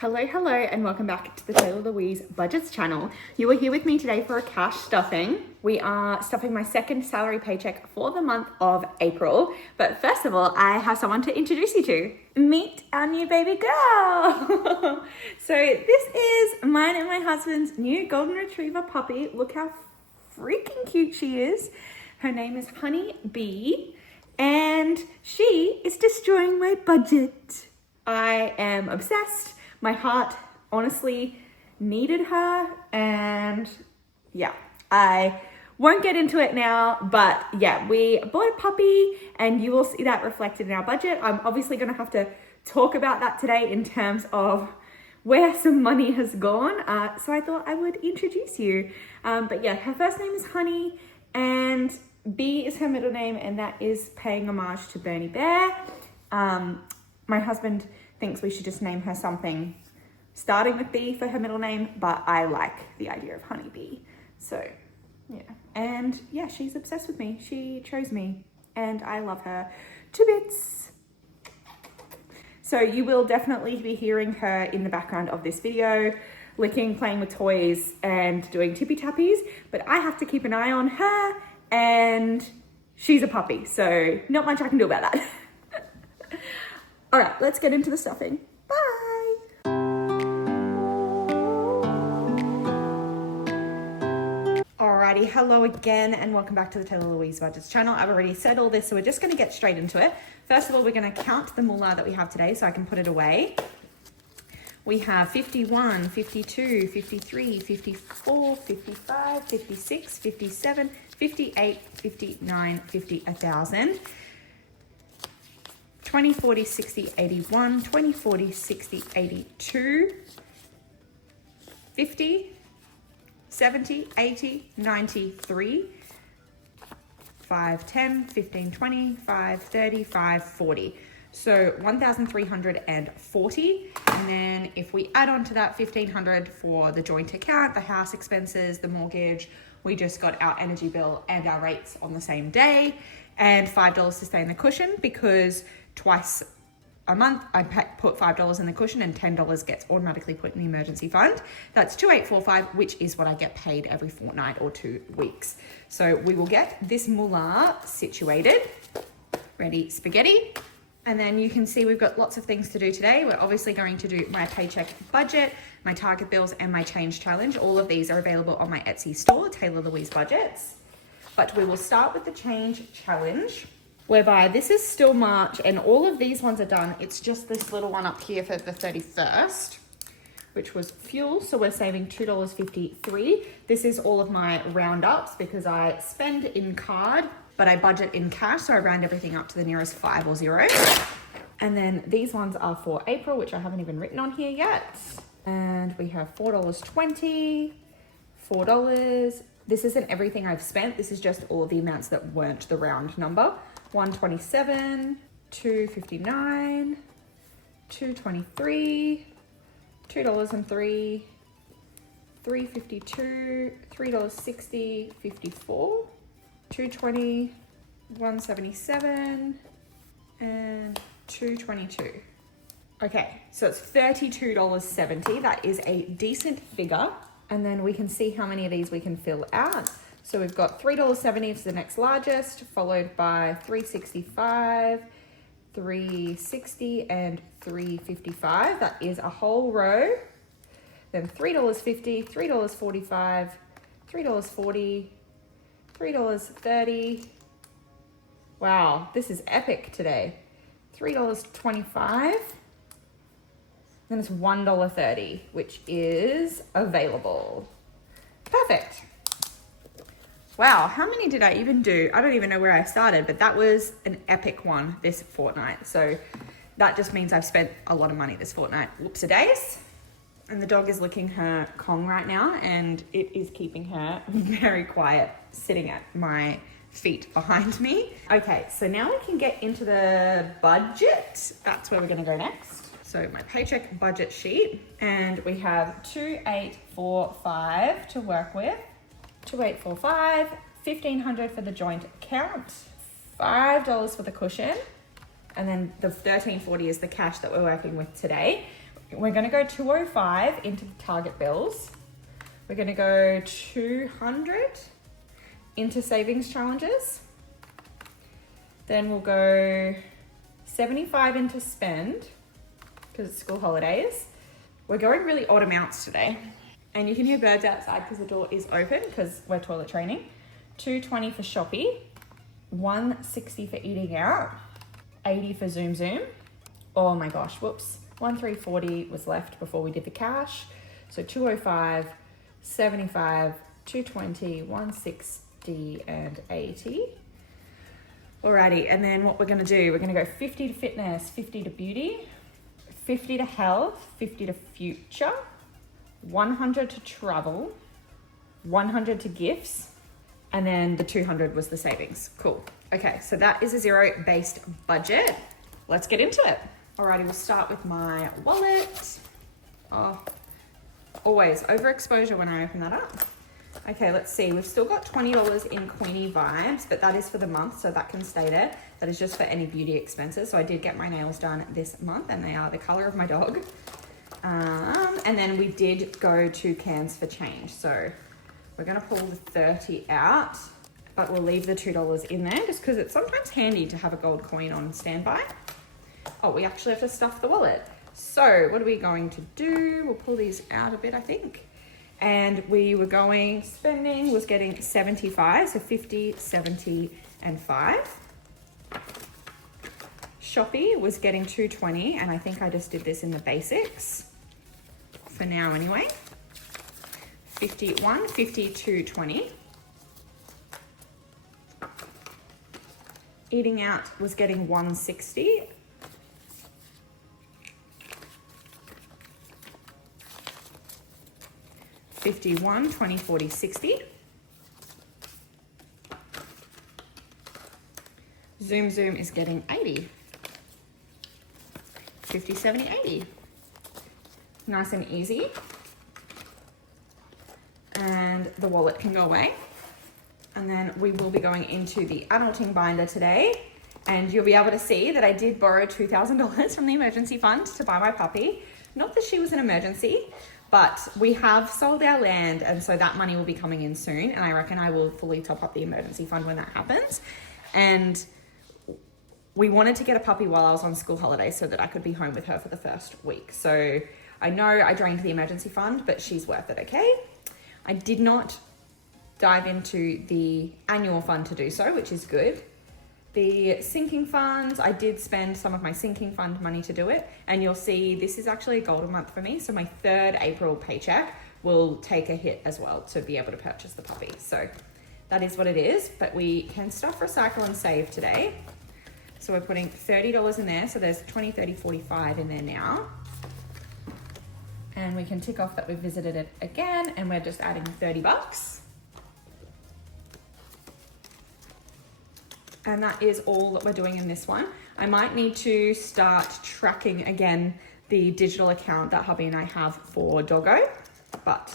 Hello, and welcome back to the Taylah Louise Budgets channel. You are here with me today for a cash stuffing. We are stuffing my second salary paycheck for the month of April. But first of all, I have someone to introduce you to. Meet our new baby girl. So this is mine and my husband's new golden retriever puppy. Look how freaking cute she is. Her name is Honey Bee, and she is destroying my budget. I am obsessed. My heart honestly needed her, and yeah, I won't get into it now, but yeah, we bought a puppy and you will see that reflected in our budget. I'm obviously gonna have to talk about that today in terms of where some money has gone. So I thought I would introduce you. But yeah, her first name is Honey and B is her middle name, and that is paying homage to Bernie Bear. My husband thinks we should just name her something starting with B for her middle name, but I like the idea of Honey Bee. So yeah, and yeah, she's obsessed with me. She chose me and I love her to bits. So you will definitely be hearing her in the background of this video, licking, playing with toys and doing tippy tappies, but I have to keep an eye on her and she's a puppy, so not much I can do about that. All right, let's get into the stuffing. Bye. Alrighty, hello again and welcome back to the Taylah Louise Budgets channel. I've already said all this, so we're just gonna get straight into it. First of all, we're gonna count the moolah that we have today so I can put it away. We have 51, 52, 53, 54, 55, 56, 57, 58, 59, 50, 1,000. 20, 40, 60, 81, 20, 40, 60, 82, 50, 70, 80, 93, 5, 10, 15, 20, 5, 30, 5, 40. So 1,340. And then if we add on to that 1,500 for the joint account, the house expenses, the mortgage, we just got our energy bill and our rates on the same day, and $5 to stay in the cushion because twice a month I put $5 in the cushion and $10 gets automatically put in the emergency fund. That's 2,845, which is what I get paid every fortnight or 2 weeks. So we will get this moolah situated. Ready, spaghetti. And then you can see we've got lots of things to do today. We're obviously going to do my paycheck budget, my target bills, and my change challenge. All of these are available on my Etsy store, Taylah Louise Budgets. But we will start with the change challenge, whereby this is still March and all of these ones are done. It's just this little one up here for the 31st, which was fuel. So we're saving $2.53. This is all of my roundups because I spend in card, but I budget in cash. So I round everything up to the nearest 5 or 0. And then these ones are for April, which I haven't even written on here yet. And we have $4.20, $4. This isn't everything I've spent. This is just all of the amounts that weren't the round number. 127, 259, 223, $2.03, 352, $3.60, 54, 220, 177, and 222. Okay, so it's $32.70. That is a decent figure. And then we can see how many of these we can fill out. So we've got $3.70 is the next largest, followed by $3.65, $3.60, and $3.55. That is a whole row. Then $3.50, $3.45, $3.40, $3.30. Wow, this is epic today. $3.25. Then it's $1.30, which is available. Perfect. Wow, how many did I even do? I don't even know where I started, but that was an epic one this fortnight. So that just means I've spent a lot of money this fortnight. Whoops-a-days. And the dog is licking her Kong right now, and it is keeping her very quiet, sitting at my feet behind me. Okay, so now we can get into the budget. That's where we're gonna go next. So my paycheck budget sheet, and we have 2,845 to work with. 2,845, 1,500 for the joint account, $5 for the cushion, and then the 1,340 is the cash that we're working with today. We're gonna go 205 into the Target bills. We're gonna go 200 into savings challenges. Then we'll go 75 into spend, because it's school holidays. We're going really odd amounts today. And you can hear birds outside because the door is open because we're toilet training. 220 for Shopee, 160 for eating out, 80 for Zoom Zoom. Oh my gosh, whoops. 1340 was left before we did the cash. So 205, 75, 220, 160 and 80. Alrighty, and then what we're gonna do, we're gonna go 50 to fitness, 50 to beauty, 50 to health, 50 to future, 100 to travel, 100 to gifts, and then the 200 was the savings. Cool. Okay, so that is a zero-based budget. Let's get into it. Alrighty, we'll start with my wallet. Oh, always overexposure when I open that up. Okay, let's see. We've still got $20 in Queenie vibes, but that is for the month, so that can stay there. That is just for any beauty expenses. So I did get my nails done this month, and they are the color of my dog. And then we did go to cans for change. So we're gonna pull the 30 out, but we'll leave the $2 in there just because it's sometimes handy to have a gold coin on standby. Oh, we actually have to stuff the wallet. So what are we going to do? We'll pull these out a bit, I think. And we were going, spending was getting 75, so 50, 70, and 5. Shopee was getting 220, and I think I just did this in the basics. For now anyway. 51, 50, 220. Eating out was getting 160. $51, 20, 40, 60. Zoom Zoom is getting 80. 50, 70, 80. Nice and easy. And the wallet can go away. And then we will be going into the adulting binder today. And you'll be able to see that I did borrow $2,000 from the emergency fund to buy my puppy. Not that she was an emergency, but we have sold our land, and so that money will be coming in soon. And I reckon I will fully top up the emergency fund when that happens. And we wanted to get a puppy while I was on school holidays so that I could be home with her for the first week. So I know I drained the emergency fund, but she's worth it, okay? I did not dive into the annual fund to do so, which is good. The sinking funds, I did spend some of my sinking fund money to do it. And you'll see this is actually a golden month for me. So my 3rd April paycheck will take a hit as well to be able to purchase the puppy. So that is what it is, but we can stuff, recycle, and save today. So we're putting $30 in there. So there's 20, 30, 45 in there now. And we can tick off that we've visited it again, and we're just adding $30. And that is all that we're doing in this one. I might need to start tracking again the digital account that hubby and I have for Doggo, but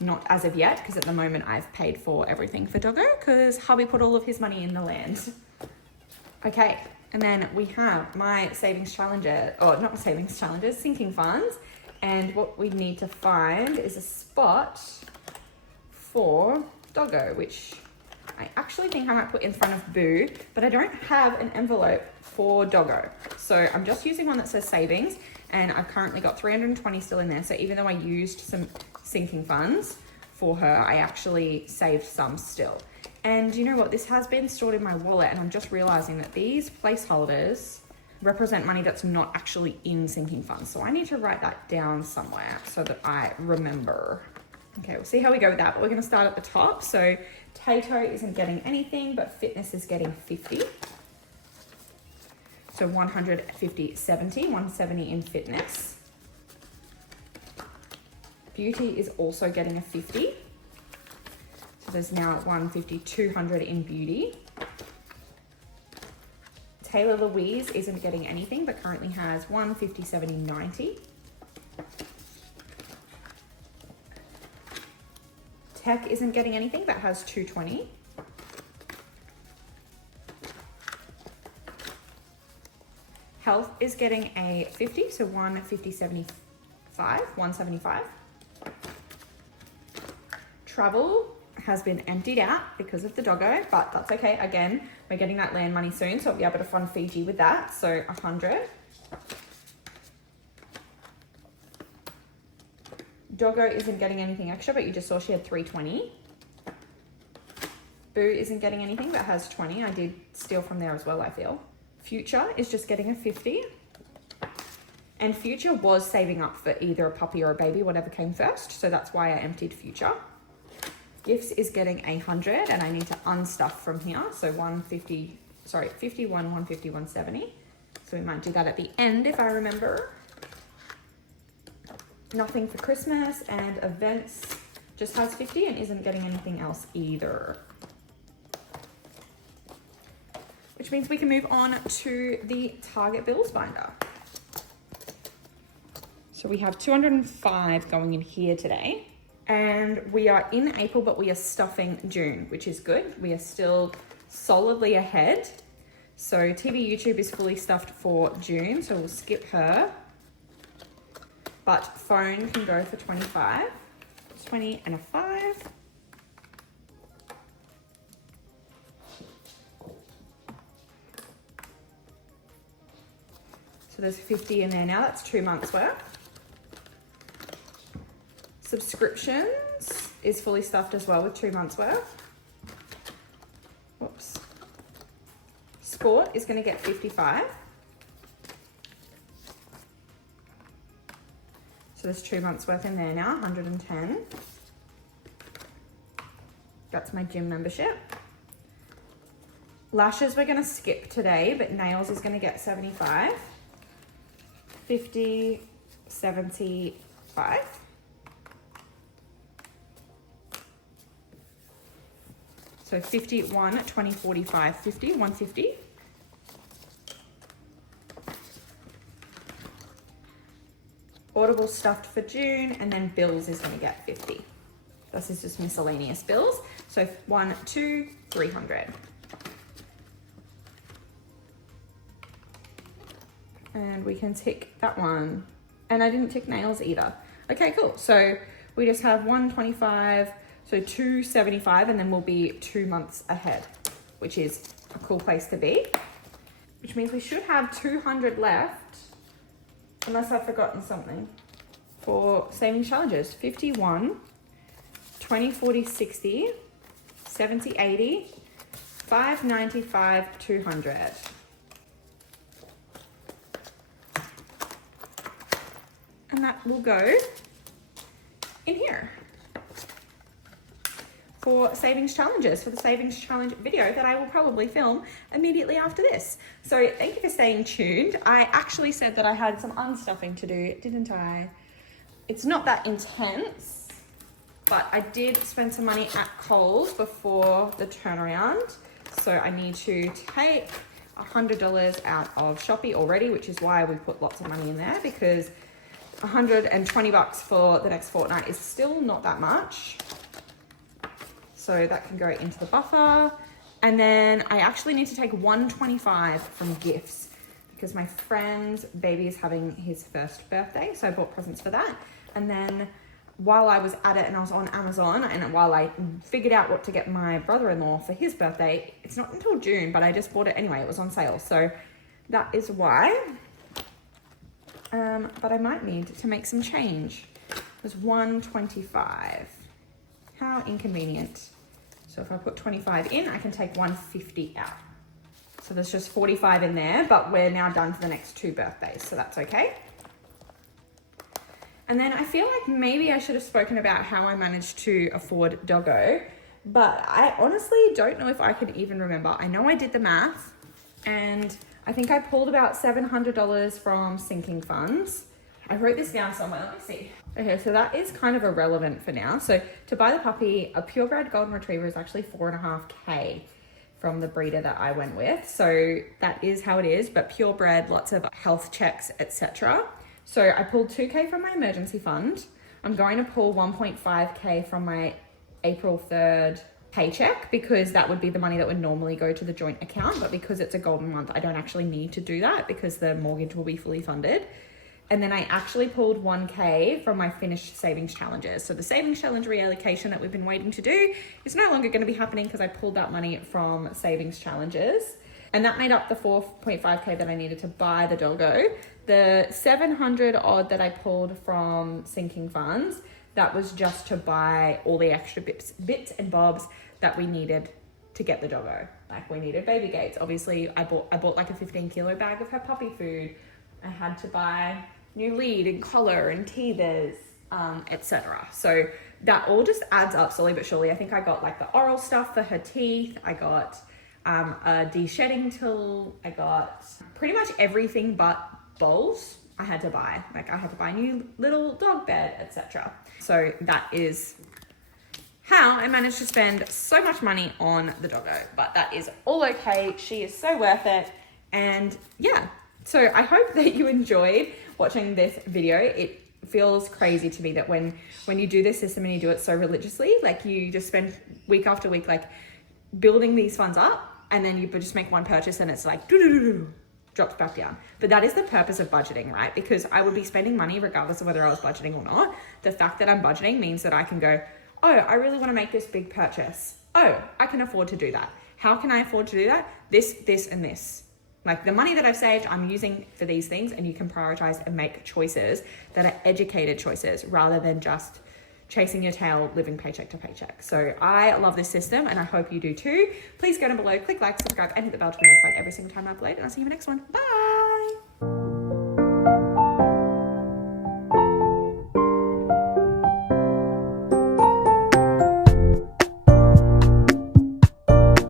not as of yet, because at the moment I've paid for everything for Doggo because hubby put all of his money in the land. Okay, and then we have my savings challenges, or not savings challenges, sinking funds. And what we need to find is a spot for Doggo, which I actually think I might put in front of Boo, but I don't have an envelope for Doggo. So I'm just using one that says savings, and I've currently got 320 still in there. So even though I used some sinking funds for her, I actually saved some still. And you know what? This has been stored in my wallet, and I'm just realizing that these placeholders represent money that's not actually in sinking funds. So I need to write that down somewhere so that I remember. Okay, we'll see how we go with that, but we're gonna start at the top. So Tato isn't getting anything, but fitness is getting 50. So 150, 70, 170 in fitness. Beauty is also getting a 50. So there's now 150, 200 in beauty. Taylah Louise isn't getting anything, but currently has 150, 70, 90. Tech isn't getting anything, but has 220. Health is getting a 50, so 150, 70, 175. Travel has been emptied out because of the doggo, but that's okay. Again, we're getting that land money soon, so I'll be able to fund Fiji with that. So 100. Doggo isn't getting anything extra, but you just saw she had 320. Boo isn't getting anything, but has 20. I did steal from there as well, I feel. Future is just getting a 50. And Future was saving up for either a puppy or a baby, whatever came first. So that's why I emptied Future. Gifts is getting 100, and I need to unstuff from here. So 150, sorry, 51, 150, 170. So we might do that at the end if I remember. Nothing for Christmas, and events just has 50 and isn't getting anything else either. Which means we can move on to the Target Bills binder. So we have 205 going in here today. And we are in April, but we are stuffing June, which is good. We are still solidly ahead. So TV YouTube is fully stuffed for June, so we'll skip her. But phone can go for 25. 20 and a 5. So there's 50 in there now. That's 2 months worth. Subscriptions is fully stuffed as well with 2 months worth. Whoops. Sport is going to get 55. So there's 2 months worth in there now, 110. That's my gym membership. Lashes we're going to skip today, but nails is going to get 75. 50, 75. So 51, 20, 45, 50, 150. Audible stuffed for June, and then bills is going to get 50. This is just miscellaneous bills. So 1, 2, 300. And we can tick that one. And I didn't tick nails either. Okay, cool. So we just have 125, so 275, and then we'll be 2 months ahead, which is a cool place to be. Which means we should have 200 left, unless I've forgotten something, for savings challenges. 51, 20, 40, 60, 70, 80, 595, 200. And that will go in here for savings challenges, for the savings challenge video that I will probably film immediately after this. So thank you for staying tuned. I actually said that I had some unstuffing to do, didn't I? It's not that intense, but I did spend some money at Kohl's before the turnaround. So I need to take $100 out of Shopee already, which is why we put lots of money in there, because $120 for the next fortnight is still not that much. So that can go into the buffer. And then I actually need to take $125 from gifts because my friend's baby is having his first birthday. So I bought presents for that. And then while I was at it and I was on Amazon, and while I figured out what to get my brother-in-law for his birthday, it's not until June, but I just bought it anyway. It was on sale. So that is why. But I might need to make some change. It was $125. How inconvenient. So if I put 25 in, I can take 150 out. So there's just 45 in there, but we're now done for the next 2 birthdays, so that's okay. And then I feel like maybe I should have spoken about how I managed to afford Doggo, but I honestly don't know if I could even remember. I know I did the math, and I think I pulled about $700 from sinking funds. I wrote this down somewhere, let me see. Okay, so that is kind of irrelevant for now. So to buy the puppy, a purebred golden retriever is actually $4.5K from the breeder that I went with. So that is how it is, but purebred, lots of health checks, etc. So I pulled 2K from my emergency fund. I'm going to pull 1.5K from my April 3rd paycheck, because that would be the money that would normally go to the joint account. But because it's a golden month, I don't actually need to do that because the mortgage will be fully funded. And then I actually pulled 1K from my finished savings challenges. So the savings challenge reallocation that we've been waiting to do is no longer going to be happening because I pulled that money from savings challenges. And that made up the 4.5K that I needed to buy the doggo. The 700 odd that I pulled from sinking funds, that was just to buy all the extra bits and bobs that we needed to get the doggo. Like we needed baby gates. Obviously I bought like a 15-kilo bag of her puppy food. I had to buy new lead and collar and teethers, etc. So that all just adds up slowly but surely. I think I got like the oral stuff for her teeth. I got a de-shedding tool. I got pretty much everything but bowls I had to buy. Like I had to buy a new little dog bed, etc. So that is how I managed to spend so much money on the doggo. But that is all okay. She is so worth it. And yeah. So I hope that you enjoyed watching this video. It feels crazy to me that when you do this system and you do it so religiously, like you just spend week after week, like building these funds up, and then you just make one purchase and it's like, drops back down. But that is the purpose of budgeting, right? Because I would be spending money regardless of whether I was budgeting or not. The fact that I'm budgeting means that I can go, oh, I really want to make this big purchase. Oh, I can afford to do that. How can I afford to do that? This, and this. Like the money that I've saved, I'm using for these things, and you can prioritize and make choices that are educated choices rather than just chasing your tail, living paycheck to paycheck. So I love this system and I hope you do too. Please go down below, click like, subscribe, and hit the bell to be notified every single time I upload, and I'll see you in the next one. Bye.